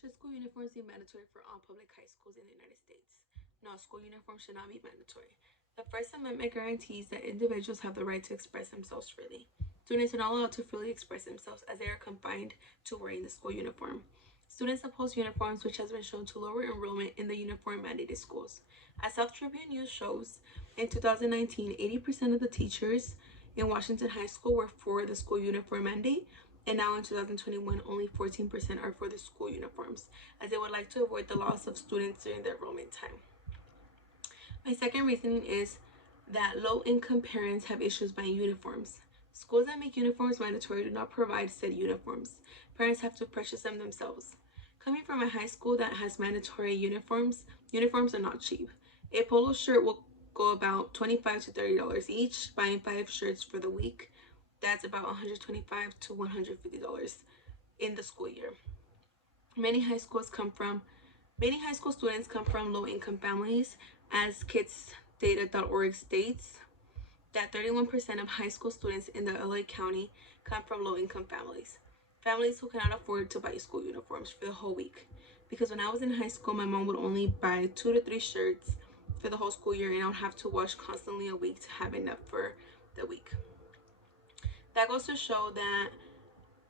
Should school uniforms be mandatory for all public high schools in the United States? No, school uniforms should not be mandatory. The First Amendment guarantees that individuals have the right to express themselves freely. Students are not allowed to freely express themselves as they are confined to wearing the school uniform. Students oppose uniforms, which has been shown to lower enrollment in the uniform mandated schools. As South Tribune News shows, in 2019, 80% of the teachers in Washington High School were for the school uniform mandate, and now in 2021, only 14% are for the school uniforms, as they would like to avoid the loss of students during their enrollment time. My second reasoning is that low-income parents have issues buying uniforms. Schools that make uniforms mandatory do not provide said uniforms. Parents have to purchase them themselves. Coming from a high school that has mandatory uniforms, uniforms are not cheap. A polo shirt will go about $25 to $30 each. Buying 5 shirts for the week, that's about $125 to $150 in the school year. Many high schools come from Many high school students come from low-income families, as kidsdata.org states that 31% of high school students in the LA County come from low-income families. Families who cannot afford to buy school uniforms for the whole week. Because when I was in high school, my mom would only buy 2 to 3 shirts for the whole school year, and I would have to wash constantly a week to have enough for the week. That goes to show that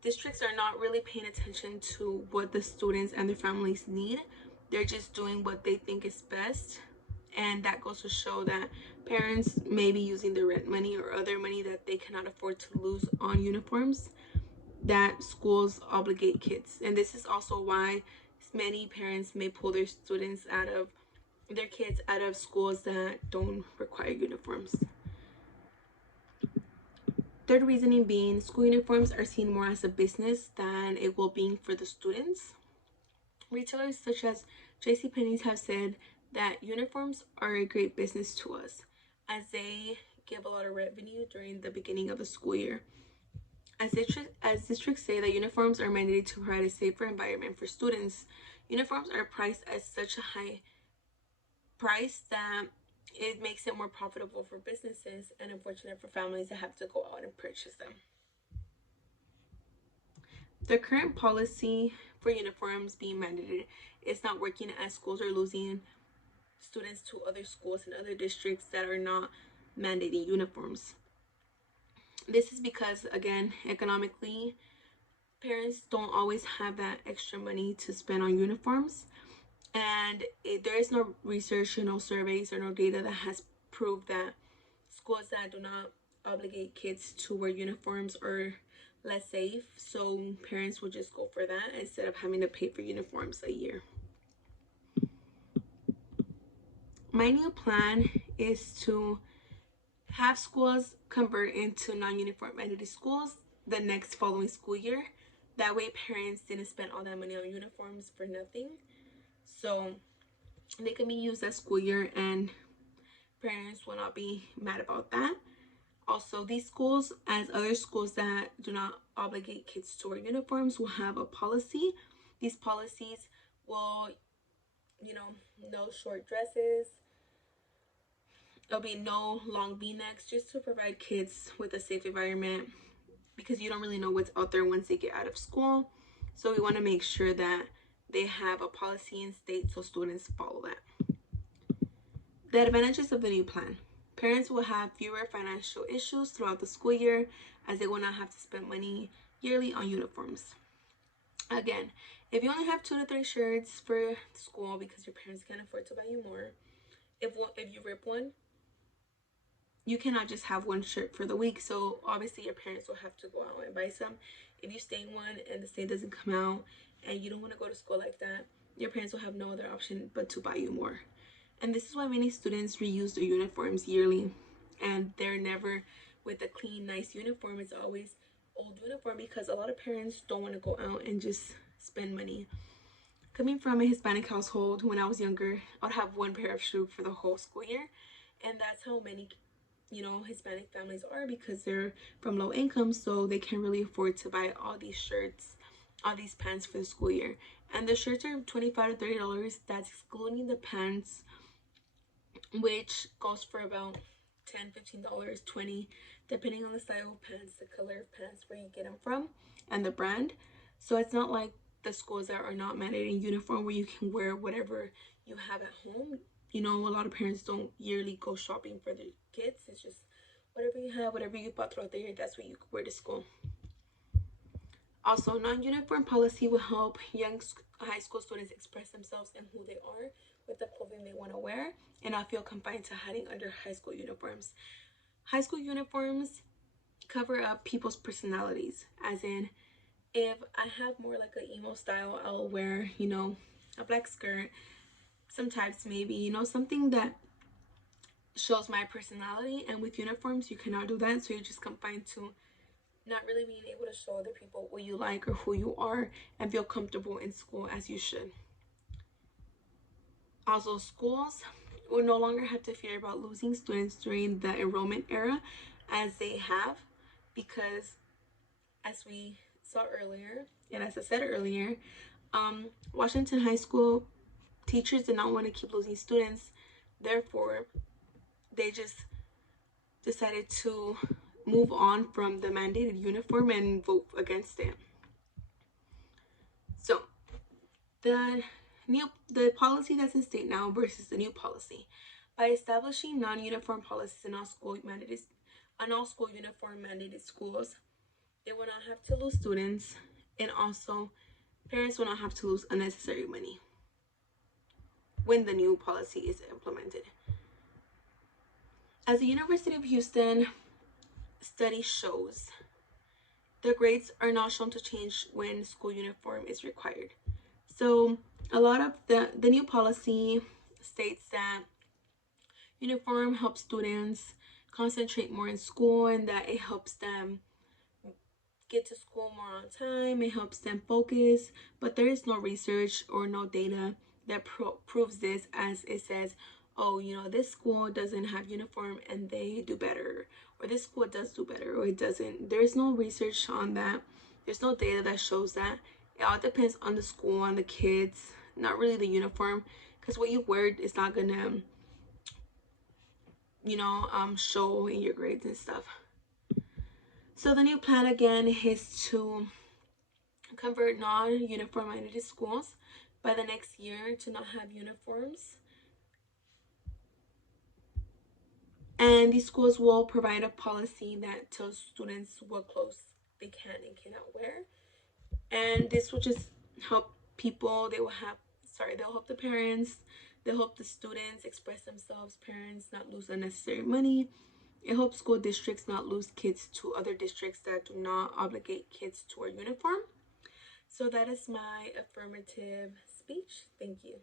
districts are not really paying attention to what the students and their families need. They're just doing what they think is best. And that goes to show that parents may be using their rent money or other money that they cannot afford to lose on uniforms that schools obligate kids. And this is also why many parents may pull their kids out of schools that don't require uniforms. Third reasoning being, school uniforms are seen more as a business than a well-being for the students. Retailers such as JCPenney's have said that uniforms are a great business to us, as they give a lot of revenue during the beginning of the school year. As districts say that uniforms are mandated to provide a safer environment for students, uniforms are priced at such a high price that it makes it more profitable for businesses and unfortunate for families that have to go out and purchase them. The current policy for uniforms being mandated is not working, as schools are losing students to other schools and other districts that are not mandating uniforms. This is because, again, economically, parents don't always have that extra money to spend on uniforms, and there is no research or no surveys or no data that has proved that schools that do not obligate kids to wear uniforms are less safe, so parents will just go for that instead of having to pay for uniforms a year. My new plan is to have schools convert into non-uniform mandated schools the next following school year. That way parents didn't spend all that money on uniforms for nothing, so they can be used that school year and parents will not be mad about that. Also, these schools, as other schools that do not obligate kids to wear uniforms, will have a policy. These policies will, no short dresses. There'll be no long v-necks, just to provide kids with a safe environment, because you don't really know what's out there once they get out of school. So we want to make sure that they have a policy in state so students follow that. The advantages of the new plan. Parents will have fewer financial issues throughout the school year, as they will not have to spend money yearly on uniforms. Again, if you only have 2 to 3 shirts for school because your parents can't afford to buy you more, if you rip one, you cannot just have 1 shirt for the week. So obviously your parents will have to go out and buy some. If you stain one and the stain doesn't come out and you don't want to go to school like that, your parents will have no other option but to buy you more. And this is why many students reuse their uniforms yearly, and they're never with a clean, nice uniform. It's always old uniform, because a lot of parents don't want to go out and just spend money. Coming from a Hispanic household, when I was younger, I'd have 1 pair of shoes for the whole school year, and that's how many Hispanic families are, because they're from low income, so they can't really afford to buy all these shirts, all these pants for the school year. And the shirts are $25 to $30. That's excluding the pants, which goes for about $10, $15, $20, depending on the style of pants, the color of pants, where you get them from, and the brand. So it's not like the schools that are not mandating uniform, where you can wear whatever you have at home. You know, a lot of parents don't yearly go shopping for their kids. It's just whatever you have, whatever you bought throughout the year, that's what you wear to school. Also, non-uniform policy will help young high school students express themselves and who they are with the clothing they want to wear and not feel confined to hiding under high school uniforms. High school uniforms cover up people's personalities, as in, if I have more like an emo style, I'll wear, you know, a black skirt, sometimes maybe, you know, something that shows my personality. And with uniforms, you cannot do that, so you're just confined to not really being able to show other people what you like or who you are and feel comfortable in school as you should. Also, schools will no longer have to fear about losing students during the enrollment era as they have, because as we saw earlier, and as I said earlier, Washington High School teachers did not want to keep losing students. Therefore, they just decided to move on from the mandated uniform and vote against it. So the policy that's in state now versus the new policy. By establishing non-uniform policies in all school uniform mandated schools, they will not have to lose students, and also parents will not have to lose unnecessary money when the new policy is implemented. As the University of Houston study shows, the grades are not shown to change when school uniform is required. So a lot of the new policy states that uniform helps students concentrate more in school, and that it helps them get to school more on time. It helps them focus, but there is no research or no data that proves this, as it says, oh, you know, this school doesn't have uniform and they do better, or this school does do better, or it doesn't. There's no research on that. There's no data that shows that. It all depends on the school, on the kids, not really the uniform, because what you wear is not gonna, you know, show in your grades and stuff. So the new plan again is to convert non-uniform mandated schools by the next year to not have uniforms. And these schools will provide a policy that tells students what clothes they can and cannot wear. And this will just help people. They'll help the parents. They'll help the students express themselves, parents not lose unnecessary money. It helps school districts not lose kids to other districts that do not obligate kids to wear uniform. So that is my affirmative speech. Thank you.